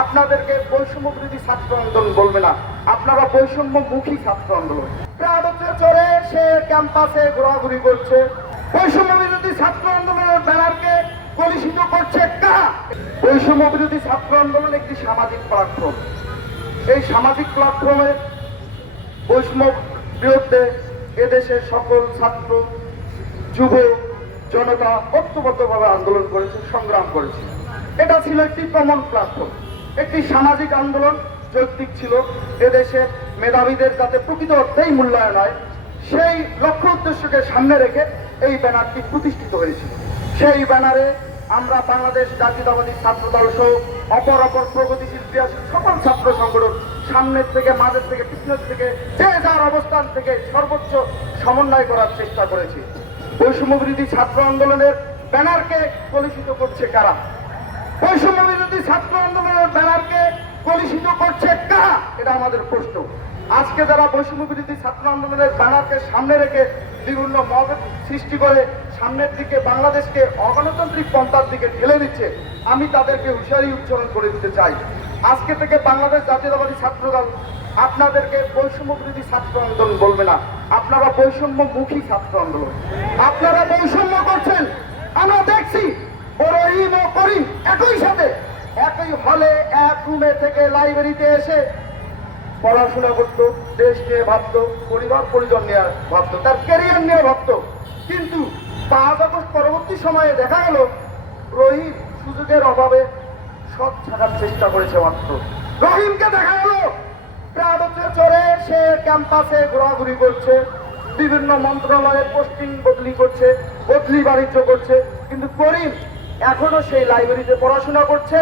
আপনাদেরকে বৈষম্য বিরোধী ছাত্র আন্দোলন বলবে না, আপনারা বৈষম্যমুখী ছাত্র আন্দোলন। প্রাডতে চড়ে সে ক্যাম্পাসে ঘোরাঘুরি করছে, বৈষম্য বিরোধী ছাত্র আন্দোলনের ব্যানারকে কলুষিত করছে কারা? বৈষম্য বিরোধী ছাত্র আন্দোলন একটি সামাজিক প্ল্যাটফর্ম। এই সামাজিক প্ল্যাটফর্মে বৈষম্য বিরুদ্ধে এদেশের সকল ছাত্র, যুব জনতা ঐক্যবদ্ধভাবে আন্দোলন করেছে, সংগ্রাম করেছে। এটা ছিল একটি কমন প্ল্যাটফর্ম, একটি সামাজিক আন্দোলন, যৌক্তিক ছিল। এদেশের মেধাবীদের যাতে প্রকৃত অর্থেই মূল্যায়ন হয়, সেই লক্ষ্য উদ্দেশ্যকে সামনে রেখে এই ব্যানারটি প্রতিষ্ঠিত হয়েছিল। সেই ব্যানারে আমরা বাংলাদেশ জাতীয়তাবাদী ছাত্র দল সহ অপর প্রগতিশীল ক্রিয়াশীল সকল ছাত্র সংগঠন সামনের থেকে, মাঝের থেকে, পিছনের থেকে, যে যার অবস্থান থেকে সর্বোচ্চ সমন্বয় করার চেষ্টা করেছি। বৈষম্য বিরোধী ছাত্র আন্দোলনের ব্যানারকে কলুষিত করছে কারা? বৈষম্য বিরোধী ছাত্র আন্দোলনের ব্যানারকে কলুষিত করছে কারা? এটা আমাদের প্রশ্ন। আজকে যারা বৈষম্য বিরোধী ছাত্র আন্দোলনের ব্যানারকে সামনে রেখে বিভিন্ন মত সৃষ্টি করে সামনের দিকে বাংলাদেশকে অগণতান্ত্রিক পন্থার দিকে ঠেলে দিচ্ছে, আমি তাদেরকে হুঁশিয়ারি উচ্চারণ করে দিতে চাই। আজকে থেকে বাংলাদেশ জাতীয়তাবাদী ছাত্র দল আপনাদেরকে বৈষম্য বিরোধী ছাত্র আন্দোলন বলবে না, আপনারা বৈষম্যমুখী ছাত্র আন্দোলন। আপনারা বৈষম্য করছেন, আমরা দেখছি। রহিম ও করিম একই সাথে একই হলে এক রুমে থেকে লাইব্রেরিতে এসে পড়াশোনা করতো, দেশ নিয়ে ভাবতো, পরিবার পরিজন নিয়ে ভাবতো, তার ক্যারিয়ার নিয়ে ভাবতো। কিন্তু 5 আগস্ট পরবর্তী সময়ে দেখা গেল রহিম সুযোগের অভাবে সব ছাড়ার চেষ্টা করেছে মাত্র। রহিমকে দেখা গেল প্রাডতে চড়ে সে ক্যাম্পাসে ঘোরাঘুরি করছে, বিভিন্ন মন্ত্রণালয়ের পোস্টিং বদলি করছে, বদলি বাণিজ্য করছে। কিন্তু করিম এখনো সেই লাইব্রেরিতে পড়াশোনা করছে,